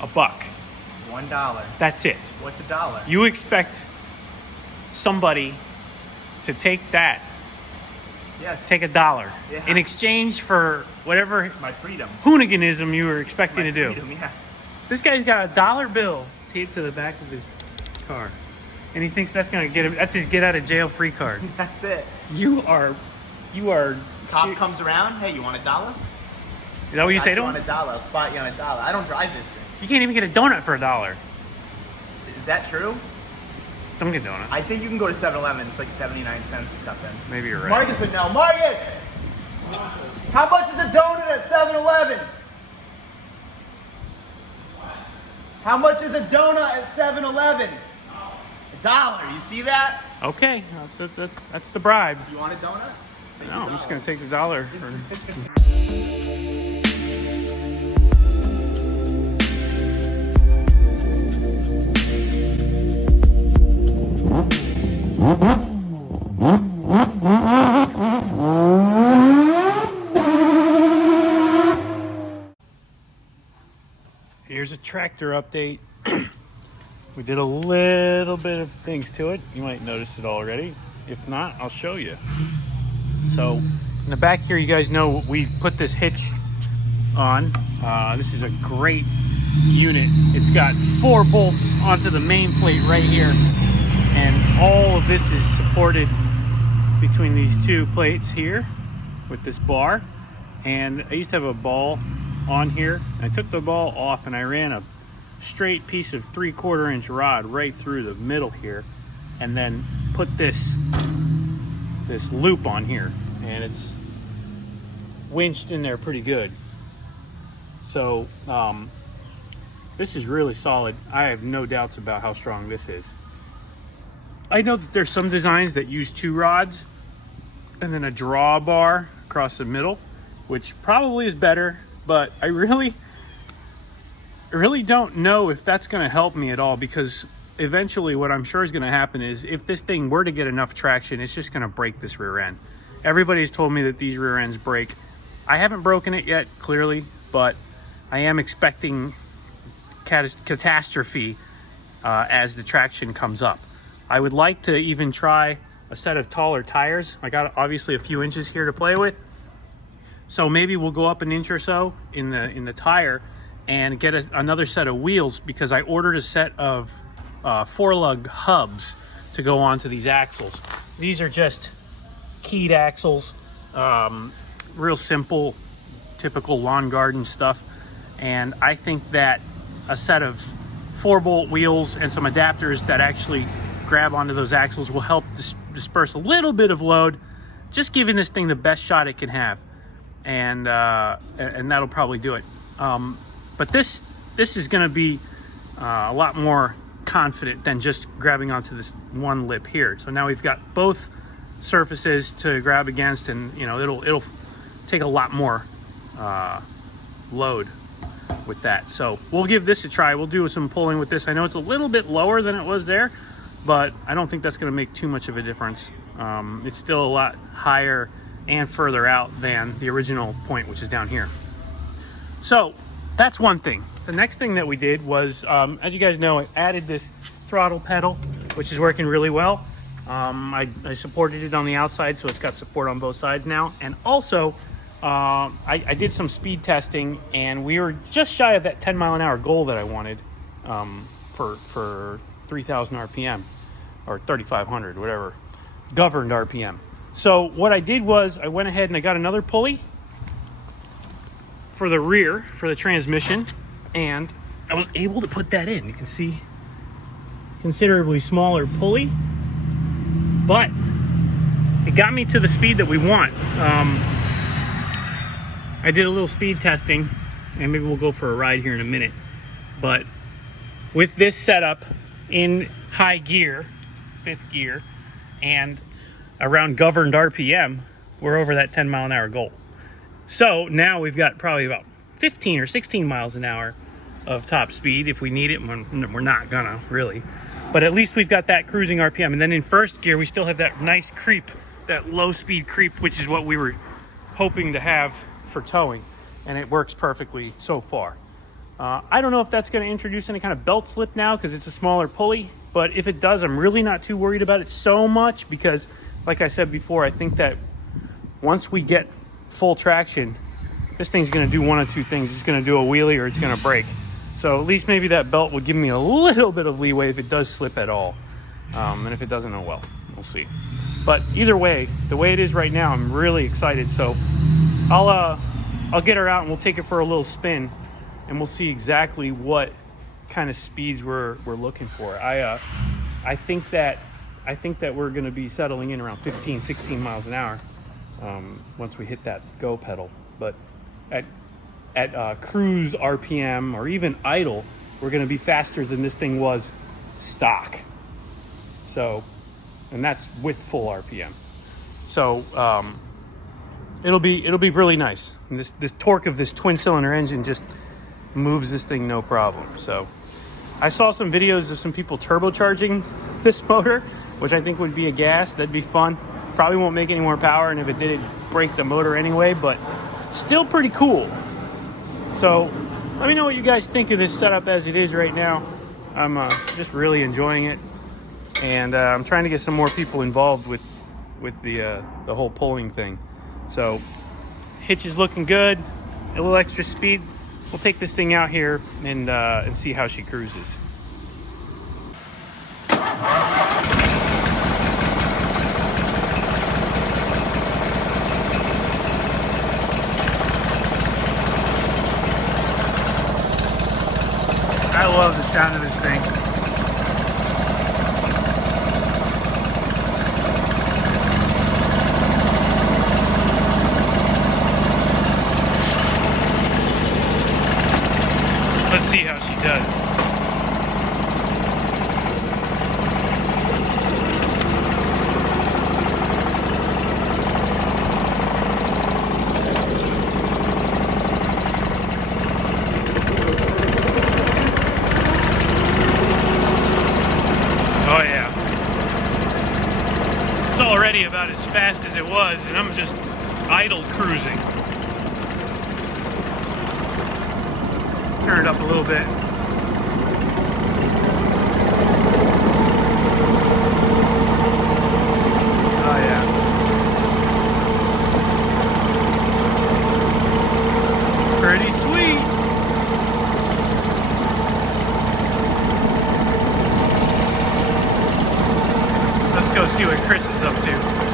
$1. $1. That's it. What's $1? You expect somebody to take that, Yes. take $1 Yeah. in exchange for whatever My freedom. hooniganism you were expecting My to do. freedom, yeah. This guy's got a $1 bill taped to the back of his car, and he thinks that's gonna get him. That's his get out of jail free card. That's it. You are. Cop comes around. Hey, you want $1? Is that what you say to You him? want $1? I'll spot you on $1. I don't drive this thing. You can't even get a donut for $1. Is that true? Don't get donuts. I think you can go to 7-Eleven. It's like 79 cents or something. Maybe you're right. Marcus would know. Marcus! How much is a donut at 7-Eleven? How much is a donut at 7-Eleven? $1. You see that? Okay, that's the bribe. You want a donut? Take No, the I'm just $1. gonna take the $1. Here's a tractor update. We did a little bit of things to it. You might notice it already. If not, I'll show you. So in the back here, you guys know we put this hitch on. This is a great unit. It's got 4 bolts onto the main plate right here. And all of this is supported between these 2 plates here with this bar. And I used to have a ball on here. I took the ball off and I ran a straight piece of 3/4 inch rod right through the middle here, and then put this loop on here, and it's winched in there pretty good. So this is really solid. I have no doubts about how strong this is. I know that there's some designs that use 2 rods and then a drawbar across the middle, which probably is better, but I really don't know if that's going to help me at all, because eventually what I'm sure is going to happen is if this thing were to get enough traction, it's just going to break this rear end. Everybody's told me that these rear ends break. I haven't broken it yet, clearly, but I am expecting catastrophe as the traction comes up. I would like to even try a set of taller tires. I got obviously a few inches here to play with, so maybe we'll go up an inch or so in the tire and get another set of wheels, because I ordered a set of 4-lug hubs to go onto these axles. These are just keyed axles, real simple, typical lawn garden stuff. And I think that a set of 4-bolt wheels and some adapters that actually grab onto those axles will help disperse a little bit of load, just giving this thing the best shot it can have. And that'll probably do it. But this is going to be a lot more confident than just grabbing onto this one lip here. So now we've got both surfaces to grab against, and it'll take a lot more load with that. So we'll give this a try. We'll do some pulling with this. I know it's a little bit lower than it was there, but I don't think that's going to make too much of a difference. It's still a lot higher and further out than the original point, which is down here. So that's one thing. The next thing that we did was, as you guys know, I added this throttle pedal, which is working really well. I supported it on the outside, so it's got support on both sides now. And also, I did some speed testing, and we were just shy of that 10-mile-an-hour goal that I wanted for 3,000 RPM, or 3,500, whatever, governed RPM. So what I did was I went ahead and I got another pulley for the rear, for the transmission, and I was able to put that in. You can see considerably smaller pulley, but it got me to the speed that we want. I did a little speed testing, and maybe we'll go for a ride here in a minute, but with this setup in high gear, 5th gear, and around governed RPM, we're over that 10-mile-an-hour goal. So now we've got probably about 15 or 16 miles an hour of top speed if we need it. We're not gonna really, but at least we've got that cruising RPM. And then in 1st gear, we still have that nice creep, that low speed creep, which is what we were hoping to have for towing, and it works perfectly so far. I don't know if that's going to introduce any kind of belt slip now because it's a smaller pulley, but if it does, I'm really not too worried about it so much because, like I said before, I think that once we get full traction, this thing's going to do one of two things. It's going to do a wheelie or it's going to break. So at least maybe that belt would give me a little bit of leeway if it does slip at all. And if it doesn't, oh well, we'll see. But either way, the way it is right now, I'm really excited. So I'll get her out and we'll take it for a little spin, and we'll see exactly what kind of speeds we're looking for. I think that we're going to be settling in around 15, 16 miles an hour once we hit that go pedal. But at cruise RPM or even idle, we're going to be faster than this thing was stock. So, and that's with full RPM. So it'll be really nice. And this torque of this twin cylinder engine just moves this thing no problem. So I saw some videos of some people turbocharging this motor, which I think would be a gas. That'd be fun. Probably won't make any more power, and if it did, it'd break the motor anyway, but still pretty cool. So let me know what you guys think of this setup as it is right now. I'm just really enjoying it, and I'm trying to get some more people involved with the whole pulling thing. So hitch is looking good, a little extra speed. We'll take this thing out here and see how she cruises. I love the sound of this thing. Let's see how she does. Oh yeah. It's already about as fast as it was, and I'm just idle cruising. Turn it up a little bit. Oh yeah. Pretty sweet. Let's go see what Chris is up to.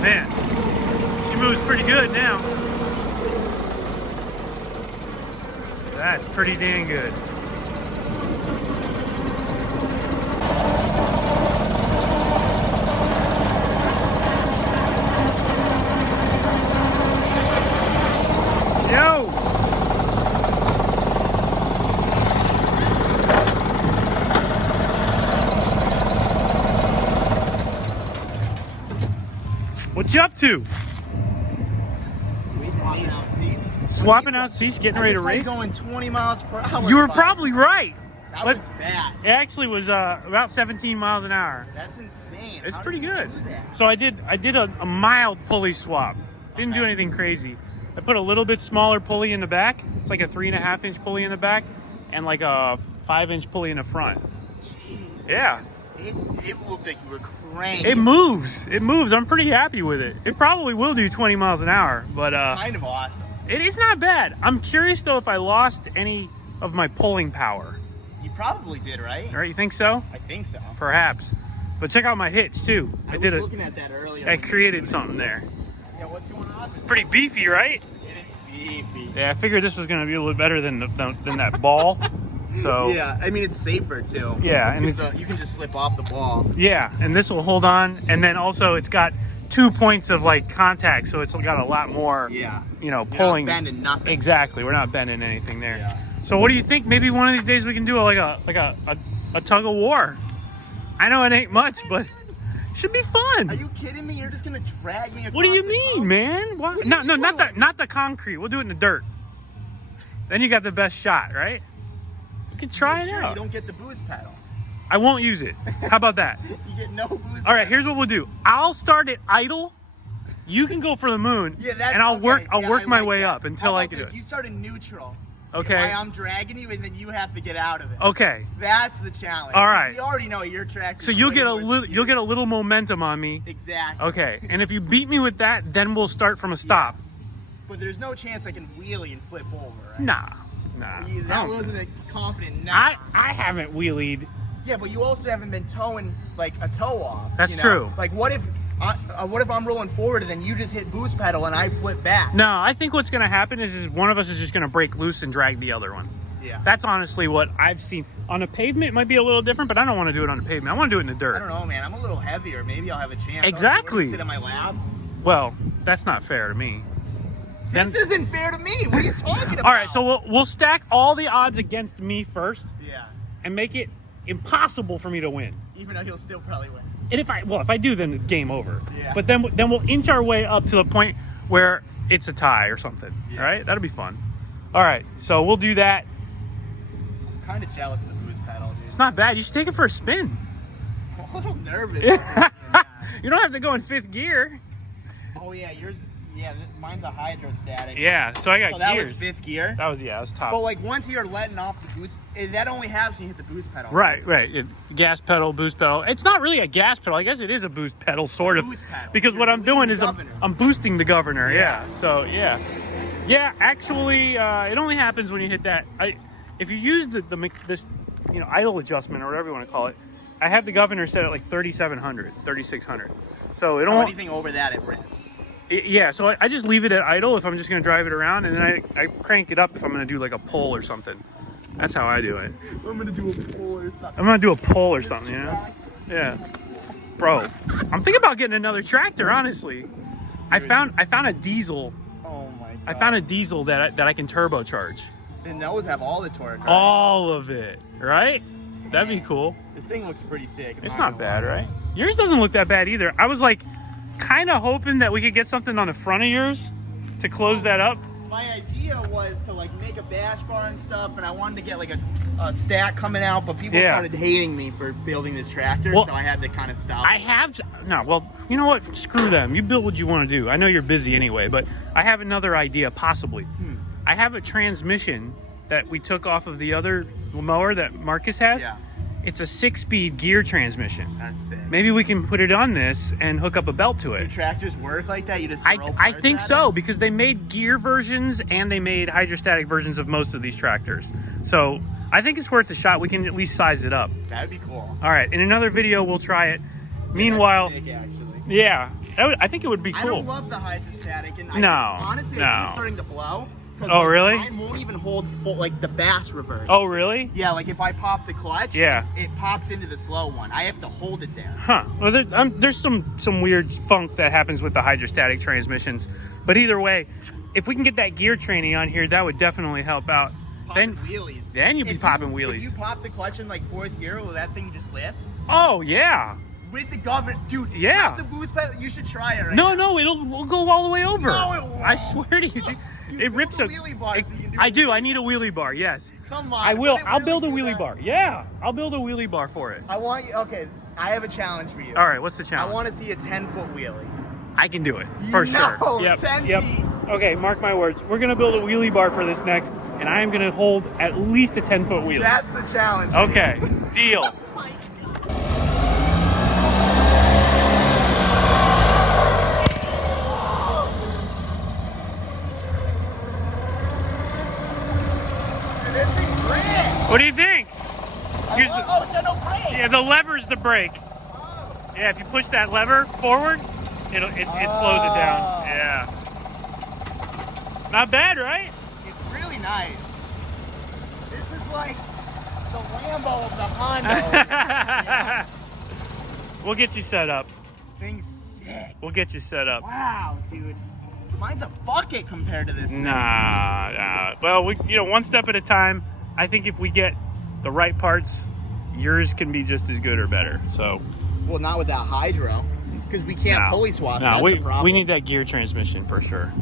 Man, she moves pretty good now. That's pretty dang good. Yo! What you up to? Swapping out seats, getting ready to race? Going 20 miles per hour. You were probably right. That was fast. It actually was about 17 miles an hour. That's insane. It's How pretty did you good. do that? So I did a mild pulley swap. Didn't do anything crazy. I put a little bit smaller pulley in the back. It's like a 3.5-inch pulley in the back, and like a 5-inch pulley in the front. Jeez. Yeah. It looked like you were cranking. It moves. It moves. I'm pretty happy with it. It probably will do 20 miles an hour, but Kind of awesome. it is not bad. I'm curious though if I lost any of my pulling power. You probably did, right? Right? You think so? I think so. Perhaps. But check out my hitch too. I was looking at that earlier. I created something there. Yeah, what's going on? Pretty beefy, right? It is beefy. Yeah, I figured this was going to be a little better than that ball. So Yeah, I mean it's safer too. Yeah, and Because you can just slip off the ball. yeah, and this will hold on, and then also it's got 2 points of like contact, so it's got a lot more. Yeah. You know, You're not pulling. bending nothing. Exactly, we're not bending anything there. Yeah. So what do you think? Maybe one of these days we can do a tug of war. I know it ain't much, but Should be fun. Are you kidding me? You're just gonna drag me across What do you the mean, pump? man? Why? What No, are no, you not the concrete. We'll do it in the dirt. Then you got the best shot, right? You can try it Sure, out. you don't get the boost pedal. I won't use it. How about that? You get no boost. All right, here's what we'll do. I'll start it idle. You can go for the moon, Yeah, that's and I'll work. okay. I'll Yeah, work I my like way that. up until How I about can do this? it. You start in neutral. Okay. Why I'm dragging you, and then you have to get out of it. Okay. That's the challenge. All right. We already know your track. So you'll get a little. You'll get a little momentum on me. Exactly. Okay. And if you beat me with that, then we'll start from a stop. But there's no chance I can wheelie and flip over, right? Nah. That wasn't a confident nah. I haven't wheelied. Yeah, but you also haven't been towing like a toe off. That's you know? true. Like what if I'm rolling forward and then you just hit boost pedal and I flip back? No, I think what's going to happen is one of us is just going to break loose and drag the other one. Yeah. That's honestly what I've seen. On a pavement, it might be a little different, but I don't want to do it on the pavement. I want to do it in the dirt. I don't know, man. I'm a little heavier. Maybe I'll have a chance. Exactly. I'll sit in my lap. Well, that's not fair to me. This isn't fair to me. What are you talking about? All right, so we'll stack all the odds against me first Yeah. and make it impossible for me to win. Even though he'll still probably win. And if I do, then it's game over. Yeah. But then we'll inch our way up to the point where it's a tie or something. Yeah. All right, that'll be fun. All right, so we'll do that. I'm kind of jealous of the boost pedal, dude. It's not bad. You should take it for a spin. I'm a little nervous. You don't have to go in fifth gear. Oh yeah, yours. Yeah, mine's a hydrostatic. Yeah, so I got So that gears. was fifth gear. That was top. But like once you're letting off the boost, that only happens when you hit the boost pedal. Right. Gas pedal, boost pedal. It's not really a gas pedal. I guess it is a boost pedal, sort of. Boost pedal. Because You're what I'm doing releasing is the I'm governor. boosting the governor. Yeah. Yeah. So yeah. Yeah. Actually, it only happens when you hit that. If you use this, idle adjustment or whatever you want to call it, I have the governor set at like 3,700, 3,600. So it So don't. anything over that, it rips. Yeah, so I just leave it at idle if I'm just going to drive it around, and then I crank it up if I'm going to do like a pull or something. That's how I do it. I'm gonna do a pull or something. I'm going to do a pull or something, you know? Yeah. Bro, I'm thinking about getting another tractor, honestly. I found a diesel. Oh my god. I found a diesel that I can turbocharge. And those have all the torque. Right? All of it, right? That'd be cool. This thing looks pretty sick. It's not bad, right? Yours doesn't look that bad either. I was like kind of hoping that we could get something on the front of yours to close that up. My idea was to like make a bash bar and stuff, and I wanted to get like a stack coming out, but people started hating me for building this tractor, Well, so I had to kind of stop. Well, you know what? Screw them. You build what you want to do. I know you're busy anyway, but I have another idea, possibly. I have a transmission that we took off of the other mower that Marcus has. Yeah. It's a 6-speed gear transmission. That's sick. Maybe we can put it on this and hook up a belt to it. Do tractors work like that? You just throw I parts think at so, them? because they made gear versions and they made hydrostatic versions of most of these tractors. So I think it's worth a shot. We can at least size it up. That'd be cool. All right, in another video, we'll try it. Meanwhile, That'd be sick, actually. yeah, I think it would be I cool. don't love the hydrostatic, and No, honestly, I think no. it's starting to blow. 'Cause, Oh, like, really? Mine won't even hold full, like the fast reverse. Oh, really? Yeah, like if I pop the clutch, Yeah. it pops into the slow one. I have to hold it there. Huh. Well, there's some weird funk that happens with the hydrostatic transmissions. But either way, if we can get that gear training on here, that would definitely help out. Popping wheelies. Then you'd be popping If wheelies. you pop the clutch in like fourth gear, will that thing just lift? Oh, yeah. With the governor, dude. Yeah. With the boost pedal, you should try it right No, now. we'll go all the way over. No, it won't. I swear to you. Dude, It build rips a a wheelie bar so you can do I do. wheelies. I need a wheelie bar. Yes. Come on. I will. would it I'll really build a do wheelie that? bar. Yeah. I'll build a wheelie bar for it. I want you. Okay, I have a challenge for you. All right. What's the I challenge? want to see a 10-foot wheelie. I can do it for No, sure. Yep. 10 yep. feet. Okay. Mark my words. We're gonna build a wheelie bar for this next, and I am gonna hold at least a 10-foot wheelie. That's the challenge. Okay. Deal. This thing's great. What do you think? Here's the, Oh, it's got no brake. yeah, the lever's the brake. Yeah, if you push that lever forward, it slows it down. Yeah. Not bad, right? It's really nice. This is like the Lambo of the Honda. We'll get you set up. Thing's sick. We'll get you set up. Wow, dude. Mine's a bucket compared to this thing. Nah. Well, one step at a time. I think if we get the right parts, yours can be just as good or better. So Well, not with that hydro, because we can't pulley swap. No, That's the problem. we need that gear transmission for sure.